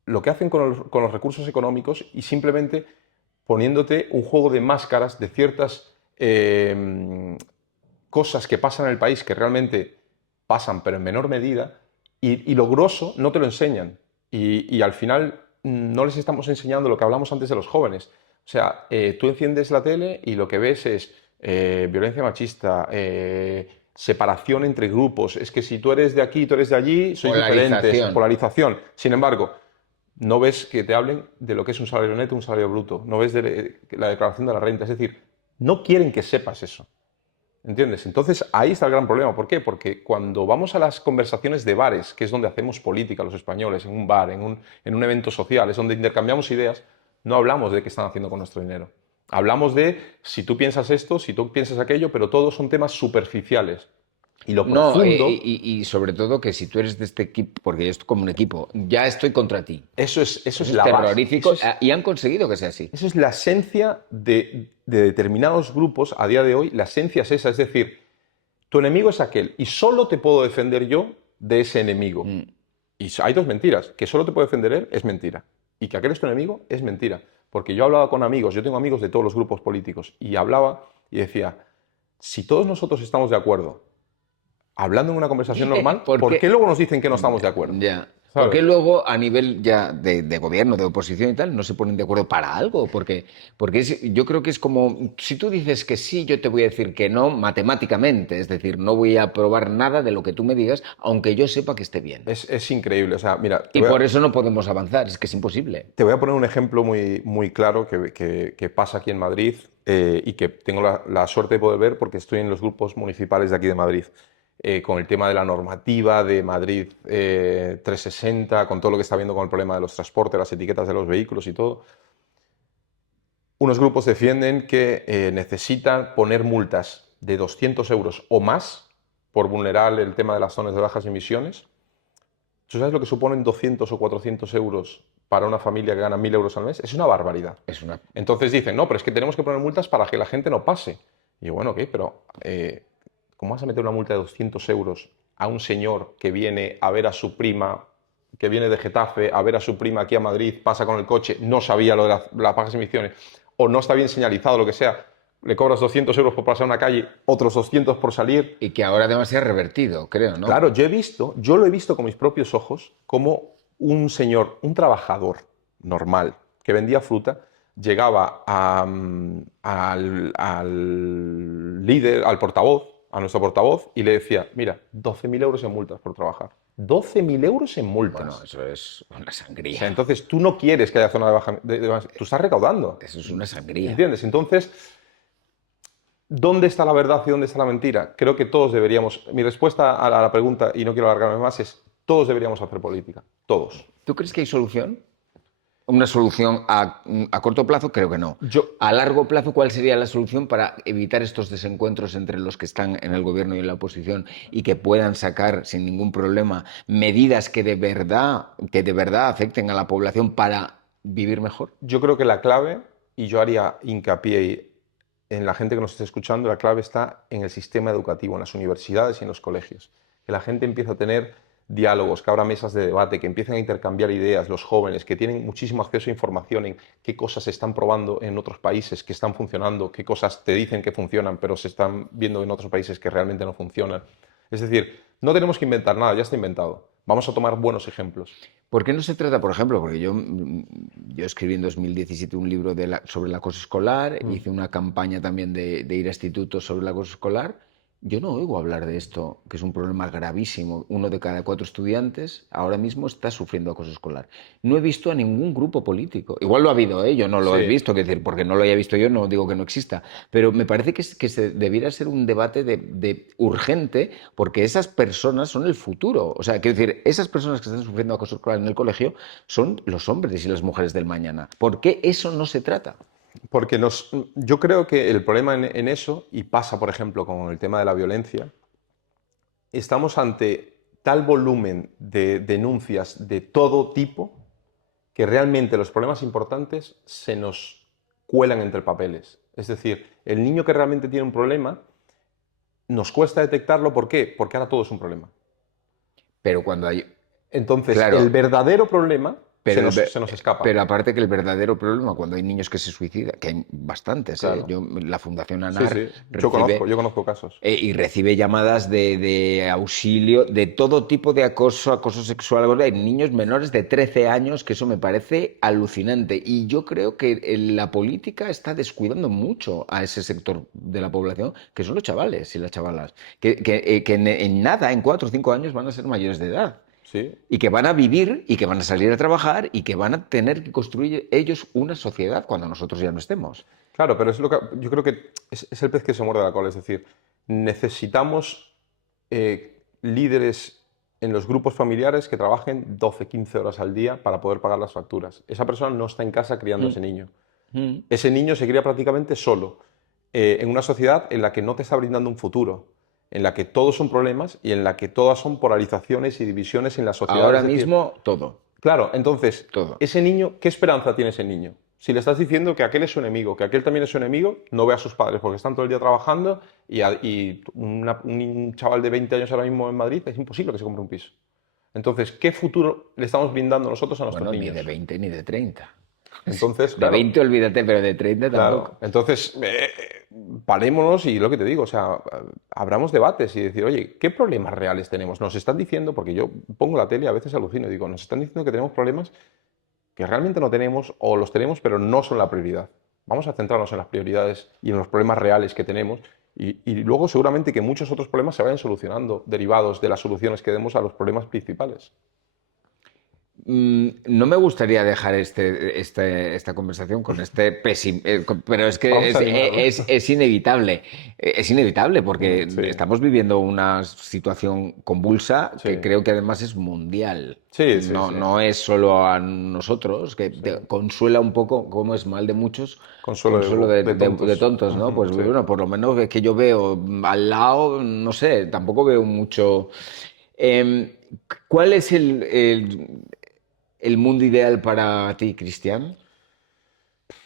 lo que hacen con los recursos económicos y simplemente poniéndote un juego de máscaras de ciertas cosas que pasan en el país que realmente pasan, pero en menor medida, y lo grosso no te lo enseñan. Y al final no les estamos enseñando lo que hablamos antes de los jóvenes. O sea, tú enciendes la tele y lo que ves es violencia machista, separación entre grupos. Es que si tú eres de aquí y tú eres de allí, sois diferentes, Polarización. polarización. Sin embargo, no ves que te hablen de lo que es un salario neto, un salario bruto. No ves la declaración de la renta. Es decir, no quieren que sepas eso. ¿Entiendes? Entonces ahí está el gran problema. ¿Por qué? Porque cuando vamos a las conversaciones de bares, que es donde hacemos política los españoles, en un bar, en un evento social, es donde intercambiamos ideas, no hablamos de qué están haciendo con nuestro dinero. Hablamos de si tú piensas esto, si tú piensas aquello, pero todos son temas superficiales. Y lo No, profundo, y sobre todo que si tú eres de este equipo, porque yo estoy como un equipo, ya estoy contra ti. eso Eso es es la base. terrorífico y han conseguido que sea así. Eso es la esencia de determinados grupos a día de hoy. La esencia es esa, es decir, tu enemigo es aquel y solo te puedo defender yo de ese enemigo. Mm. Y hay dos mentiras, que solo te puede defender él es mentira y que aquel es tu enemigo es mentira. Porque yo hablaba con amigos, yo tengo amigos de todos los grupos políticos y hablaba y decía, si todos nosotros estamos de acuerdo, hablando en una conversación normal, ¿Por ¿por qué qué? luego nos dicen que no estamos de Ya, acuerdo? ya. ¿Por qué ¿Sabes? luego a nivel ya de gobierno, de oposición y tal, no se ponen de acuerdo para algo? Porque yo creo que es como, si tú dices que sí, yo te voy a decir que no matemáticamente, es decir, no voy a aprobar nada de lo que tú me digas, aunque yo sepa que esté bien. Es increíble. O sea, mira, Y por eso no podemos avanzar, es que es imposible. te voy a poner un ejemplo muy, muy claro que pasa aquí en Madrid y que tengo la suerte de poder ver porque estoy en los grupos municipales de aquí de Madrid, con el tema de la normativa de Madrid 360, con todo lo que está viendo con el problema de los transportes, las etiquetas de los vehículos y todo. Unos grupos defienden que necesitan poner multas de 200 euros o más por vulnerar el tema de las zonas de bajas emisiones. ¿Tú sabes lo que suponen 200 o 400 euros para una familia que gana 1.000 euros al mes? Es una barbaridad. Es una... Entonces dicen, no, pero es que tenemos que poner multas para que la gente no pase. Y yo, bueno, ok, pero ¿cómo vas a meter una multa de 200 euros a un señor que viene a ver a su prima que viene de Getafe a ver a su prima aquí a Madrid, pasa con el coche, no sabía lo de las bajas emisiones, o no está bien señalizado, lo que sea, le cobras 200 euros por pasar una calle, otros 200 por salir. Y que ahora además se ha revertido, creo, ¿no? Claro, yo lo he visto con mis propios ojos, como un señor, un trabajador normal que vendía fruta, llegaba al líder, al portavoz, a nuestro portavoz, y le decía, mira, 12.000 euros en multas por trabajar. 12.000 euros en Bueno, multas. eso es una O sangría. sea, entonces tú no quieres que haya zona de baja... tú estás recaudando. Eso es una sangría. ¿Entiendes? Entonces, ¿dónde está la verdad y dónde está la mentira? Creo que todos deberíamos... Mi respuesta a la pregunta, y no quiero alargarme más, es todos deberíamos hacer política. Todos. ¿Tú crees que hay solución? Una solución a corto plazo, creo que no. Yo, A largo plazo, ¿cuál sería la solución para evitar estos desencuentros entre los que están en el gobierno y en la oposición y que puedan sacar sin ningún problema medidas que de verdad afecten a la población para vivir mejor? yo creo que la clave, y yo haría hincapié en la gente que nos esté escuchando, la clave está en el sistema educativo, en las universidades y en los colegios. Que la gente empiece a tener diálogos, que abra mesas de debate, que empiecen a intercambiar ideas, los jóvenes, que tienen muchísimo acceso a información en qué cosas se están probando en otros países, que están funcionando, qué cosas te dicen que funcionan, pero se están viendo en otros países que realmente no funcionan. Es decir, no tenemos que inventar nada, ya está inventado. Vamos a tomar buenos ejemplos. ¿Por qué no se trata, por ejemplo, porque yo escribí en 2017 un libro sobre el acoso escolar, hice una campaña también de ir a institutos sobre el acoso escolar? Yo no oigo hablar de esto, que es un problema gravísimo. 1 de cada 4 estudiantes ahora mismo está sufriendo acoso escolar. No he visto a ningún grupo político. Igual lo ha habido, ¿eh? Yo no lo he Sí. visto, es decir, porque no lo haya visto yo, no digo que no exista. Pero me parece que se debiera ser un debate de urgente, porque esas personas son el futuro. O sea, quiero decir, esas personas que están sufriendo acoso escolar en el colegio son los hombres y las mujeres del mañana. ¿Por qué eso no se trata? Porque yo creo que el problema en eso, y pasa por ejemplo con el tema de la violencia, estamos ante tal volumen de denuncias de todo tipo que realmente los problemas importantes se nos cuelan entre papeles. Es decir, el niño que realmente tiene un problema nos cuesta detectarlo. ¿Por qué? Porque ahora todo es un problema. Pero cuando hay... Entonces, el Claro, verdadero problema pero, se nos escapa. pero aparte que el verdadero problema, cuando hay niños que se suicidan, que hay bastantes, ¿eh? Claro. La Fundación Sí, ANAR sí. recibe, Yo conozco casos. y recibe llamadas de auxilio de todo tipo de acoso sexual. Hay niños menores de 13 años, que eso me parece alucinante. Y yo creo que la política está descuidando mucho a ese sector de la población, que son los chavales y las chavalas, que en nada, en 4 o 5 años van a ser mayores de edad. Sí. Y que van a vivir y que van a salir a trabajar y que van a tener que construir ellos una sociedad cuando nosotros ya no estemos. Claro, pero es lo que yo creo que es el pez que se muerde la cola. Es decir, necesitamos líderes en los grupos familiares que trabajen 12, 15 horas al día para poder pagar las facturas. Esa persona no está en casa criando a ese niño. Ese niño se cría prácticamente solo, en una sociedad en la que no te está brindando un futuro, en la que todos son problemas y en la que todas son polarizaciones y divisiones en la sociedad. Ahora Es decir, mismo, todo, claro, entonces, todo. ese niño, ¿qué esperanza tiene ese niño? Si le estás diciendo que aquel es su enemigo, que aquel también es su enemigo, no ve a sus padres porque están todo el día trabajando y un chaval de 20 años ahora mismo en Madrid es imposible que se compre un piso. Entonces, ¿qué futuro le estamos brindando nosotros a nuestros Bueno, ni niños? de 20 ni de 30. Entonces, De claro, 20 olvídate, pero de 30 claro. tampoco. Entonces, parémonos y lo que te digo, o sea, abramos debates y decir, oye, ¿qué problemas reales tenemos? Nos están diciendo, porque yo pongo la tele y a veces alucino y digo, nos están diciendo que tenemos problemas que realmente no tenemos o los tenemos, pero no son la prioridad. Vamos a centrarnos en las prioridades y en los problemas reales que tenemos y luego seguramente que muchos otros problemas se vayan solucionando derivados de las soluciones que demos a los problemas principales. No me gustaría dejar esta conversación con este pesimismo, pero es que Vamos a animarlo. es inevitable. Es inevitable porque Sí, estamos viviendo una situación convulsa que sí, creo que además es mundial. sí, sí, No, sí, no es solo a nosotros, que sí. consuela un poco, como es mal de muchos, Consuelo consuelo de de tontos. tontos, ¿no? Pues Sí. bueno, por lo menos es que yo veo al lado, no sé, tampoco veo mucho. Em, ¿Cuál es el mundo ideal para ti, Cristian?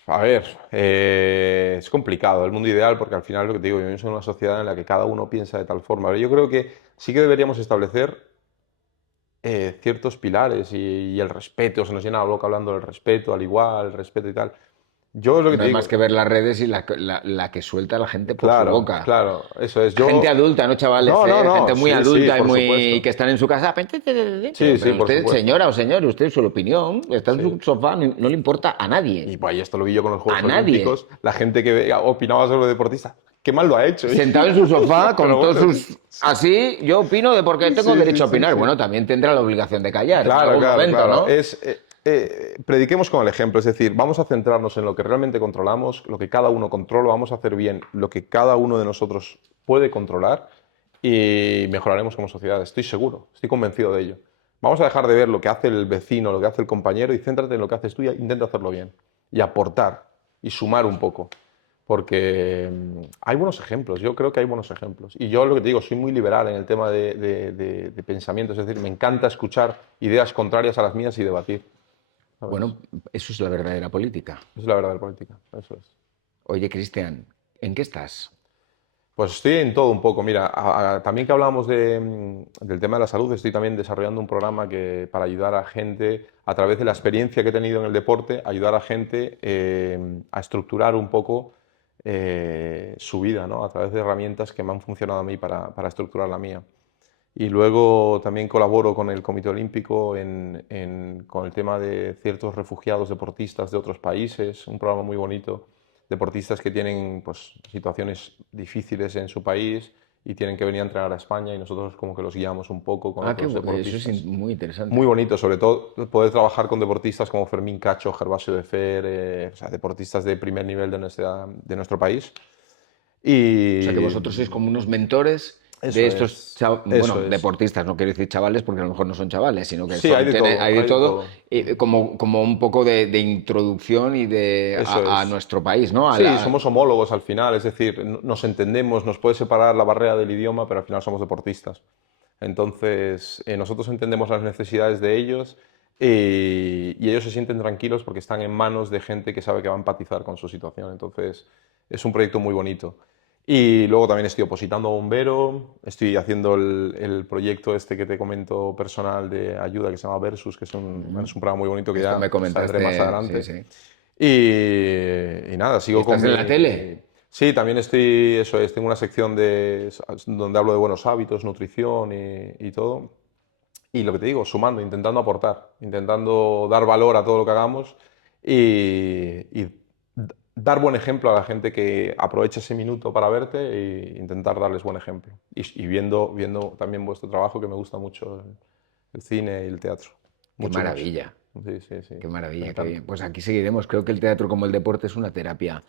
A ver, es complicado el mundo ideal porque al final lo que te digo, vivimos en una sociedad en la que cada uno piensa de tal forma. Pero yo creo que sí que deberíamos establecer ciertos pilares y el respeto, se nos llena la boca hablando del respeto, al igual, el respeto y tal. Yo es lo que No te hay digo, más que ver las redes y la que suelta la gente por su claro, boca. claro, eso es. Gente Yo, adulta, no chavales, no, no, gente no, muy sí, sí, adulta y por muy supuesto. que están en su casa. Sí, sí, Pero por usted, supuesto. señora o señor, usted su opinión, está en Sí. su sofá, no le importa a Y nadie. pues esto lo vi yo con los A Juegos nadie. Olímpicos, la gente que opinaba sobre deportistas, qué mal lo ha hecho. Sentado en su sofá Pero con todos bueno, sus... Así, yo opino de porque tengo sí, sí, derecho a sí, opinar. sí. Bueno, también tendrá la obligación de callar en Claro, algún claro, momento, claro. ¿no? Prediquemos con el ejemplo, es decir, vamos a centrarnos en lo que realmente controlamos, lo que cada uno controla, vamos a hacer bien lo que cada uno de nosotros puede controlar y mejoraremos como sociedad. Estoy seguro, estoy convencido de ello. Vamos a dejar de ver lo que hace el vecino, lo que hace el compañero y céntrate en lo que haces tú y intenta hacerlo bien. Y aportar y sumar un poco. Porque hay buenos ejemplos, yo creo que hay buenos ejemplos. Y yo lo que te digo, soy muy liberal en el tema de pensamiento, es decir, me encanta escuchar ideas contrarias a las mías y debatir. ¿Sabes? Bueno, eso es la verdadera política. Esa es la verdad de la política, eso es. Oye, Cristian, ¿en qué estás? Pues estoy en todo un poco. Mira, también que hablamos del tema de la salud, estoy también desarrollando un programa para ayudar a gente, a través de la experiencia que he tenido en el deporte, ayudar a gente a estructurar un poco su vida, ¿no? A través de herramientas que me han funcionado a mí para estructurar la mía. Y luego también colaboro con el Comité Olímpico con el tema de ciertos refugiados deportistas de otros países, un programa muy bonito, deportistas que tienen pues, situaciones difíciles en su país y tienen que venir a entrenar a España y nosotros como que los guiamos un poco con Ah, otros eso es deportistas. muy interesante. Muy bonito, sobre todo poder trabajar con deportistas como Fermín Cacho, Gervasio de Fer, o sea, deportistas de primer nivel de nuestro país. O sea que Y vosotros sois como unos mentores de eso estos, es, eso bueno, es. deportistas, no quiero decir chavales porque a lo mejor no son chavales, sino que Sí, hay de todo, hay de hay de todo, todo. como un poco de introducción y Eso a es. nuestro país, ¿no? Sí, somos homólogos al final, es decir, nos entendemos, nos puede separar la barrera del idioma, pero al final somos deportistas. Entonces, nosotros entendemos las necesidades de ellos y ellos se sienten tranquilos porque están en manos de gente que sabe que va a empatizar con su situación. Entonces, es un proyecto muy bonito. Y luego también estoy opositando a Bombero, estoy haciendo el proyecto este que te comento personal de ayuda que se llama Versus, que bueno, es un programa muy bonito que Esto ya me saldré más comentaste, sí, adelante. sí. Y nada, ¿Y sigo con estás en la mi... tele? Sí, también estoy, eso es, tengo una sección donde hablo de buenos hábitos, nutrición y todo. Y lo que te digo, sumando, intentando aportar, intentando dar valor a todo lo que hagamos y dar buen ejemplo a la gente que aproveche ese minuto para verte e intentar darles buen ejemplo. Y viendo también vuestro trabajo, que me gusta mucho el cine y el teatro. Qué Mucho, mucho. maravilla, Sí, sí, sí. qué Me maravilla, qué encanta. bien. Pues aquí seguiremos. Creo que el teatro como el deporte es una terapia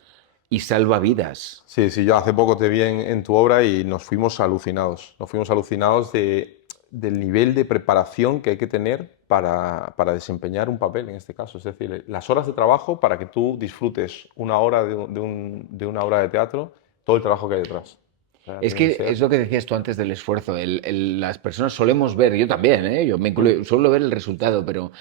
y salva vidas. Sí, sí, yo hace poco te vi en tu obra y nos fuimos alucinados. Nos fuimos alucinados del nivel de preparación que hay que tener para desempeñar un papel en este caso. Es decir, las horas de trabajo para que tú disfrutes una hora de una obra de teatro, todo el trabajo que hay detrás. O sea, Es tiene que que es ser... lo que decías tú antes del esfuerzo. Las personas solemos ver, yo también, ¿eh? Yo me incluyo, suelo ver el resultado, pero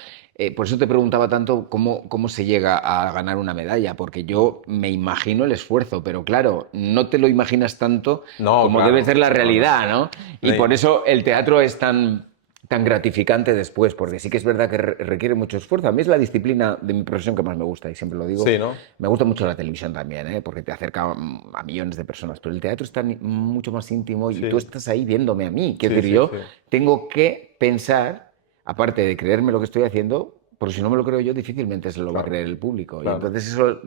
por eso te preguntaba tanto cómo se llega a ganar una medalla, porque yo me imagino el esfuerzo, pero claro, no te lo imaginas tanto No, como debe claro, ser la no, no. realidad, ¿no? Y por Ni- eso el teatro es tan gratificante después, porque sí que es verdad que requiere mucho esfuerzo. A mí es la disciplina de mi profesión que más me gusta, y siempre lo digo. Sí, ¿no? Me gusta mucho la televisión también, ¿eh? Porque te acerca a millones de personas, pero el teatro está mucho más íntimo y tú Sí, estás ahí viéndome a mí. Quiero sí, decir, sí, yo sí. tengo que pensar, aparte de creerme lo que estoy haciendo, porque si no me lo creo yo, difícilmente se lo va a Claro, creer el público. Y claro. entonces eso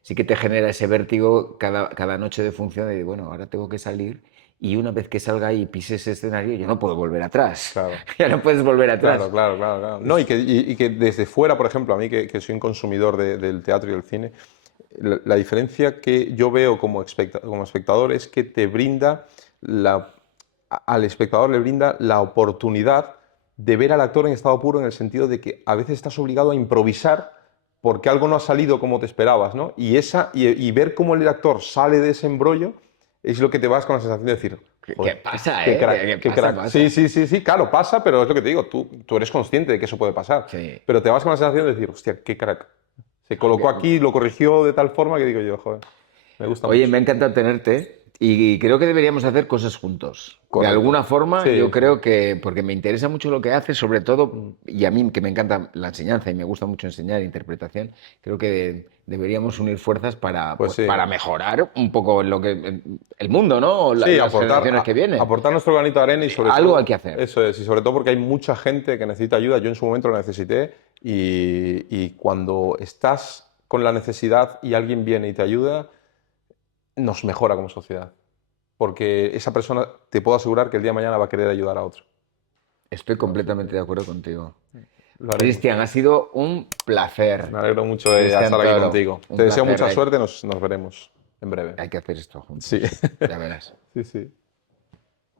sí que te genera ese vértigo cada noche de función de, bueno, ahora tengo que salir y una vez que salga y pise ese escenario, yo no puedo volver atrás. Claro. Ya no puedes volver Claro, atrás. claro, claro, claro. No, Es- y que desde fuera, por ejemplo, a mí que soy un consumidor del teatro y del cine, la diferencia que yo veo como espectador es que te brinda al espectador le brinda la oportunidad de ver al actor en estado puro en el sentido de que a veces estás obligado a improvisar porque algo no ha salido como te esperabas, ¿no? Y ver cómo el actor sale de ese embrollo es lo que te vas con la sensación de decir, ¿Qué joder, pasa, qué eh? crack, qué Pasa, crack. Sí, pasa. sí, sí, sí, claro, pasa, pero es lo que te digo, tú eres consciente de que eso puede pasar, Sí. pero te vas con la sensación de decir, hostia, qué crack. Se colocó Oye, aquí, lo corrigió de tal forma que digo yo, joder, me gusta Oye, mucho. me ha encantado tenerte Y creo que deberíamos hacer cosas juntos. Correcto. De alguna forma, Sí, yo sí. creo que, porque me interesa mucho lo que haces, sobre todo, y a mí que me encanta la enseñanza y me gusta mucho enseñar interpretación, creo que deberíamos unir fuerzas para, Pues pues, sí. para mejorar un poco lo que, el mundo, ¿no? O Sí, las generaciones que vienen. aportar nuestro granito de arena y sobre Algo todo, hay que hacer. eso es, y sobre todo porque hay mucha gente que necesita ayuda. Yo en su momento lo necesité y cuando estás con la necesidad y alguien viene y te ayuda, nos mejora como sociedad. Porque esa persona, te puedo asegurar que el día de mañana va a querer ayudar a otro. Estoy completamente de acuerdo contigo. Lo haremos. Cristian, ha sido un placer. Me alegro mucho de Cristian estar aquí Toro, contigo. un Te deseo placer. mucha suerte, nos veremos en breve. Hay que hacer esto Sí, juntos. Ya verás. sí, sí.